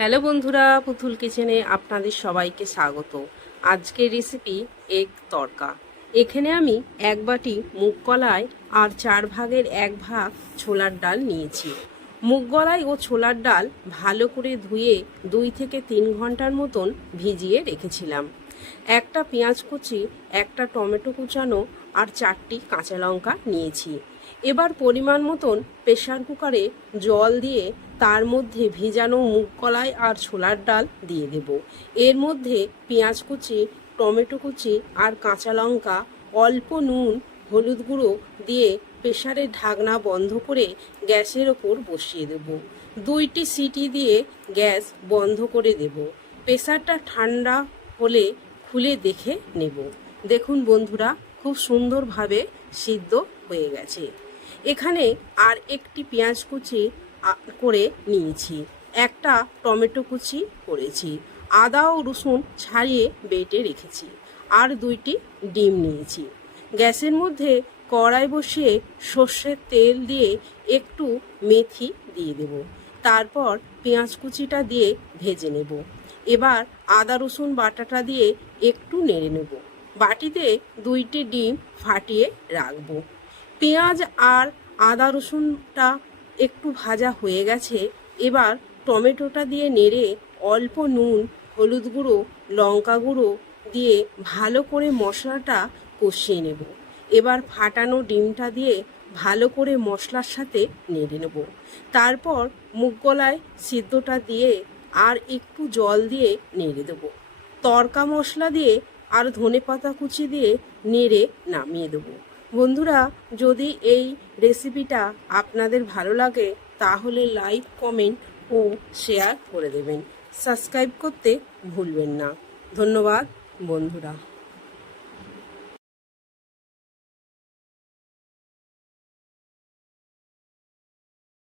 Hello বন্ধুরা, পুতুল কিচেনে আপনাদের সবাইকে স্বাগত। আজকের রেসিপি এগ তড়কা। এখানে আমি এক বাটি মুগ কলাই আর 4 ভাগের 1 ভাগ ছোলার ডাল নিয়েছি। মুগ কলাই ও ছোলার ডাল ভালো করে ধুয়ে 2 থেকে 3 ঘন্টার মতন ভিজিয়ে রেখেছিলাম। একটা পেঁয়াজ কুচি, একটা টমেটো কুচানো আর 4টি কাঁচা লঙ্কা নিয়েছি। এবার পরিমাণ মতন প্রেসার কুকারে জল দিয়ে তার মধ্যে ভিজানো মুগ কলাই আর ছোলার ডাল দিয়ে দেব। এর মধ্যে পেঁয়াজ কুচি, টমেটো কুচি আর কাঁচা লঙ্কা, অল্প নুন, হলুদ গুঁড়ো দিয়ে প্রেসারের ঢাকনা বন্ধ করে গ্যাসের ওপর বসিয়ে দেব। 2টি সিটি দিয়ে গ্যাস বন্ধ করে দেব। প্রেসারটা ঠান্ডা হলে খুলে দেখে নেব। দেখুন বন্ধুরা, খুব সুন্দরভাবে সিদ্ধ হয়ে গেছে। এখানে আর একটি পেঁয়াজ কুচি করে নিয়েছি, একটা টমেটো কুচি করেছি, আদা ও রসুন ছাড়িয়ে বেটে রেখেছি, আর 2টি ডিম নিয়েছি। গ্যাসের মধ্যে কড়াই বসিয়ে সর্ষের তেল দিয়ে একটু মেথি দিয়ে দেব। তারপর পেঁয়াজ কুচিটা দিয়ে ভেজে নেব। এবার আদা রসুন বাটাটা দিয়ে একটু নেড়ে নেব। বাটিতে 2টি ডিম ফাটিয়ে রাখবো। পেঁয়াজ আর আদা রসুনটা একটু ভাজা হয়ে গেছে। এবার টমেটোটা দিয়ে নেড়ে অল্প নুন, হলুদ গুঁড়ো, লঙ্কা গুঁড়ো দিয়ে ভালো করে মশলাটা কষিয়ে নেব। এবার ফাটানো ডিমটা দিয়ে ভালো করে মশলার সাথে নেড়ে নেব। তারপর মুগ কলাই সিদ্ধটা দিয়ে আর একটু জল দিয়ে নেড়ে দেব। তড়কা মশলা দিয়ে আর ধনেপাতা কুচি দিয়ে নেড়ে নামিয়ে দেবো। বন্ধুরা, যদি এই রেসিপিটা আপনাদের ভালো লাগে তাহলে লাইক, কমেন্ট ও শেয়ার করে দেবেন। সাবস্ক্রাইব করতে ভুলবেন না। ধন্যবাদ বন্ধুরা।